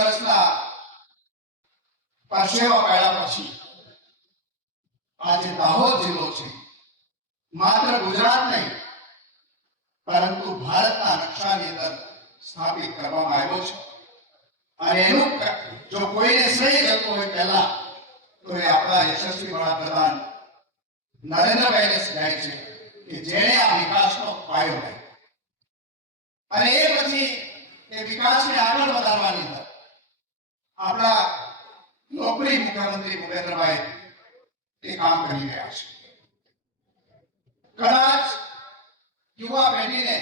વર્ષના પરસેવા પાડ્યા પછી આજે દાહોદ જિલ્લો છે માત્ર ગુજરાત નહીં પરંતુ ભારતના નકશાની અંદર સ્થાપિત કરવામાં આવ્યો છે અને એનું જો કોઈને શ્રેય જતો હોય પહેલા તો એ આપણા યશસ્વી વડાપ્રધાન નરેન્દ્રભાઈને જાય છે કે જેણે આ વિકાસનો પાયો નાખ્યો અને એ પછી એ વિકાસને આગળ વધારવાની અંદર આપણા લોકપ્રિય મુખ્યમંત્રી ભૂપેન્દ્રભાઈ એ કામ કરી રહ્યા છે. કદાચ યુવા પેઢીને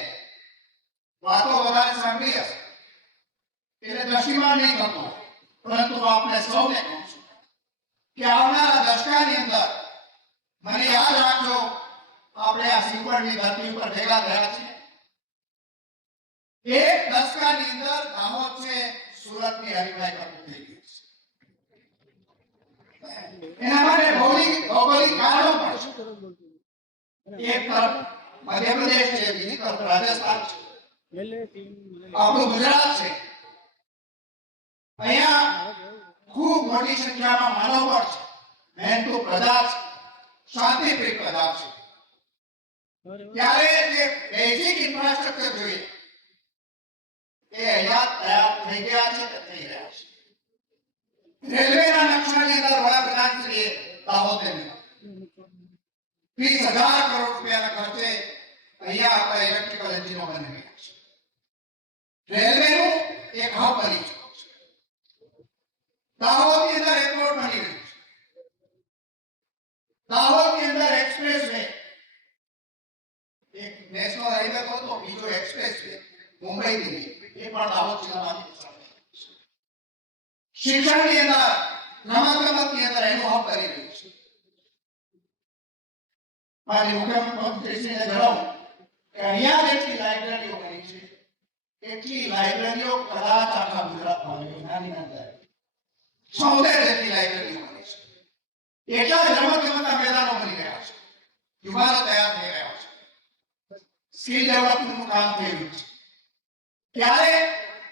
વાતો વધારે સાંભળી હશે એટલે દ્રષ્ટિમાન નહીં થતો, પરંતુ આપણે સૌને કહું છું કે આવનારા દશકાની અંદર મને યાદ રાખજો, આપણે આ સિંહગઢની ધરતી ઉપર ભેગા થયા છીએ. એક દશકાની અંદર દાહોદ છે સુરતની હરીફાઈ કરતું થઈ ગયું છે. એના માટે ભૌગોલિક કારણો પણ છે. એક તરફ મધ્યપ્રદેશ છે, બીજી તરફ રાજસ્થાન છે, આપણું ગુજરાત છે. અહીંયા ખૂબ મોટી સંખ્યામાં માનવ બળ છે, મહેનતુ પ્રજા છે, શાંતિપ્રિય પ્રજા છે. ત્યારે જે બેઝિક ઇન્ફ્રાસ્ટ્રક્ચર જોઈએ એ અહીંયા તૈયાર થઈ ગયા છે કે થઈ રહ્યા છે. રેલવેના નકશાની અંદર વડાપ્રધાનશ્રીએ દાહોદને 30,000 કરોડ રૂપિયાના ખર્ચે અહીંયા આપણા ઇલેક્ટ્રિકલ એન્જિનો બની રહ્યા છે. રેલવેનું એક હબ બની ચૂક્યું છે. દાહોદની અંદર એરપોર્ટ બની રહ્યું છે. દાહોદની અંદર એક્સપ્રેસ વે, એક નેશનલ હાઈવે હતો, બીજો એક્સપ્રેસ વે મુંબઈ દિલ્હી, એ પણ દાહોદ જિલ્લામાંથી પસાર થાય છે. શિક્ષણની અંદર, રમતગમતની અંદર એનું હબ કરી રહ્યું છે. મારી મુખ્યમંત્રીશ્રીને જણાવું કે અહીંયા જેટલી લાઇબ્રેરીઓ બની છે એટલી લાઇબ્રેરીઓ કદાચ આખા ગુજરાતમાં નહીં, નાની નાની 76 જેટલી લાઇબ્રેરીઓ બની છે. એટલા જ રમતગમતના મેદાનો બની રહ્યા છે, યુવાનો તૈયાર થઈ રહ્યા છે, સ્કિલ ડેવલપમેન્ટનું કામ થઈ રહ્યું છે. ત્યારે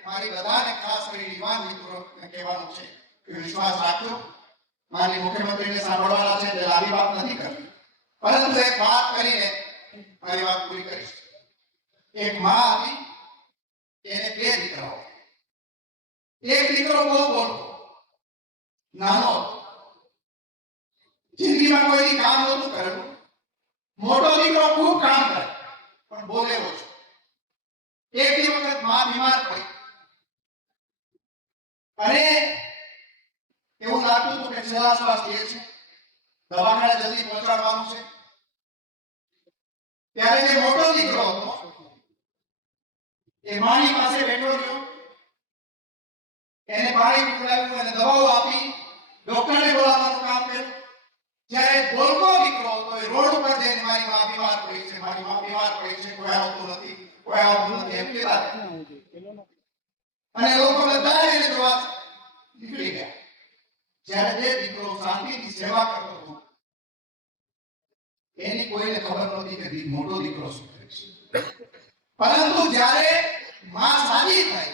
મારી બધાને ખાસ કરીને યુવાન મિત્રોને કહેવાનું છે કે વિશ્વાસ રાખજો. મારી મુખ્યમંત્રીને સાંભળવાના છે, તે લાંબી વાત નથી કરવી, પરંતુ એક વાત કરીને મારી વાત પૂરી કરીશ. એક માં હતી, એને 2 દીકરાઓ. એક દીકરો બહુ બોલતો, નાનો હતો, જિંદગીમાં કોઈ કામ નહોતું કરેલું. મોટો દીકરો ખૂબ કામ કરે પણ બોલે ઓછું. એક વખત માં બીમાર પડી અને એવું લાગતું હતું કે છેલ્લા શ્વાસ લે છે, દવાખાને જલ્દી પહોંચાડવાનું છે. ત્યારે જે મોટો દીકરો હતો એ માની પાસે બેઠો રહ્યો, એને પાણી પીવડાવ્યું અને દવાઓ આપી, ડોક્ટરને બોલાવવાનું કામ કર્યું. જ્યારે બોલતો દીકરો હતો એ રોડ ઉપર જઈને મારી માં બીમાર પડી છે, મારી માં બીમાર પડી છે, કોઈ આવતું નથી, કોઈ આવતું નથી એમ કહેતા અને લોકો બધા એને જોવા નીકળી ગયા. જ્યારે જે દીકરો શાંતિથી સેવા કરતો હતો એની કોઈને ખબર નહોતી કે મોટો દીકરો શું કરે છે. પરંતુ જ્યારે માં સાજી થઈ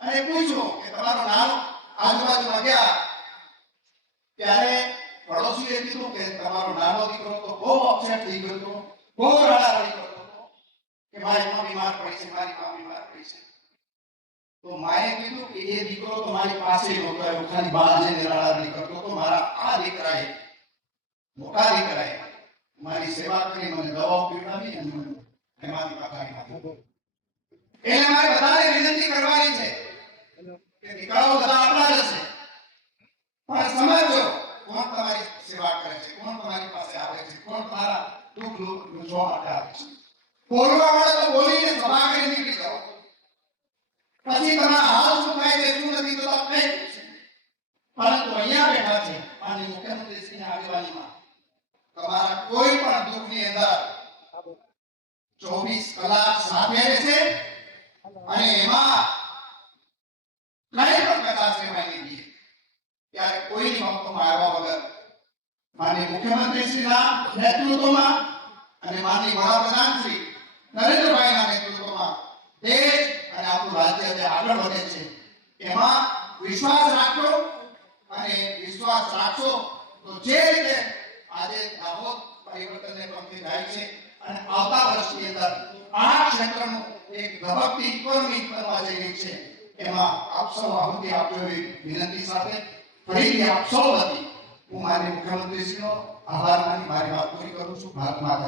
અને પૂછ્યું કે તમારો નામ આજુબાજુમાં ગયા, ત્યારે પડોશીએ કીધું કે તમારો નાનો દીકરો તો બહુ અપસેટ થઈ ગયો હતો, બહુ રડારડી કરતો હતો કે મારી માં બીમાર પડી છે, મારી માં બીમાર પડી છે. તો માએ કીધું કે એ દીકરો તો મારી પાસે નહોતો, એવો ખાલી બહાર જઈને રડારડી કરતો હતો. મારા આ દીકરાએ, મોટા દીકરાએ મારી સેવા કરી, મને દવાઓ પીવડાવી અને મને એમાંથી પાછા આપી. એટલે મારે બધાને વિનંતી કરવાની છે કે દીકરાઓ બધા આપણા જ હશે, પણ સમજો કોણ તમારી સેવા કરે છે, કોણ તમારી પાસે આવે છે, કોણ તમારા દુઃખ લૂછવા માટે આવે છે. બોલવા વાળા તો બોલીને સભા કરી નીકળી જાઓ, પછી તમારા હાલ શું થાય છે શું નથી તો તમને છે. પરંતુ અહીંયા બેઠા છે માનનીય મુખ્યમંત્રીશ્રીની આગેવાનીમાં, તમારા કોઈ પણ દુઃખની અંદર 24 કલાક સાથે રહેશે અને એમાં કઈ પણ કદાચ રહેવાની નહીં. ત્યારે કોઈની વખતમાં આવ્યા વગર માનનીય મુખ્યમંત્રીશ્રીના નેતૃત્વમાં અને માનનીય વડાપ્રધાન શ્રી નરેન્દ્રભાઈના નેતૃત્વમાં દેશ અને આપણું રાજ્ય જે આગળ વધે છે એમાં વિશ્વાસ રાખજો અને વિશ્વાસ રાખશો તો જે રીતે આજે દાહોદ પરિવર્તનને પંથે જાય છે અને આવતા વર્ષની અંદર આ ક્ષેત્રનું એક ધબકતી ઇકોનોમી બનવા જઈ રહી છે એમાં આપ સૌ આહુતિ આપજો એવી વિનંતી સાથે ફરીથી આપ સૌ વતી હું માનનીય મુખ્યમંત્રીશ્રીનો આભાર માની મારી વાત પૂરી કરું છું. ભારત માતા